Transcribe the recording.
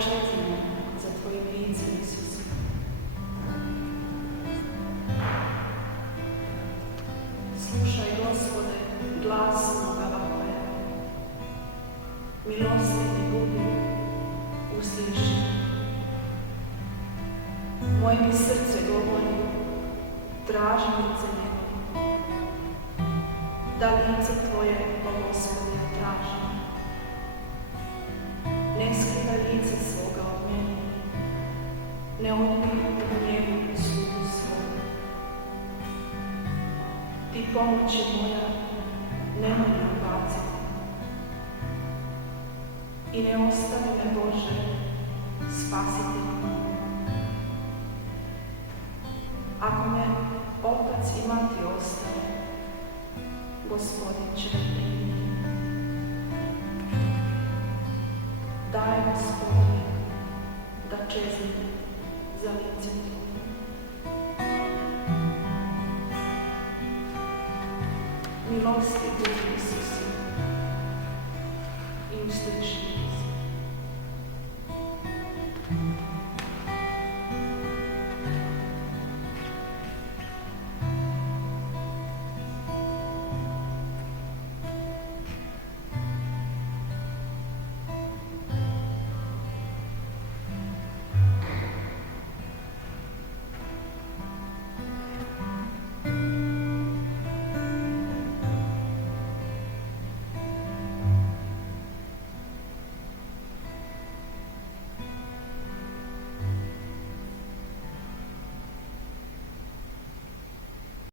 čezimo za Tvojim licem, Isuse. Slušaj, Gospode, glas moga vapaja. Milostivni budi, usliši. Moje mi srce govori, traži lice njegove. Da lice Tvoje, o Gospode, traži. Ne skrivaj lice svoga od mene, ne odbij u njegu slugu svoju. Ti pomoći moja, nemoj me odbaciti. I ne ostavi me, Bože, spasitelju moj. Ako me otac i mati ostane, Gospodin će me primiti. Daj, Gospodine, da čezim za lice Tvoje. Milosti budi, Isuse, i usliši.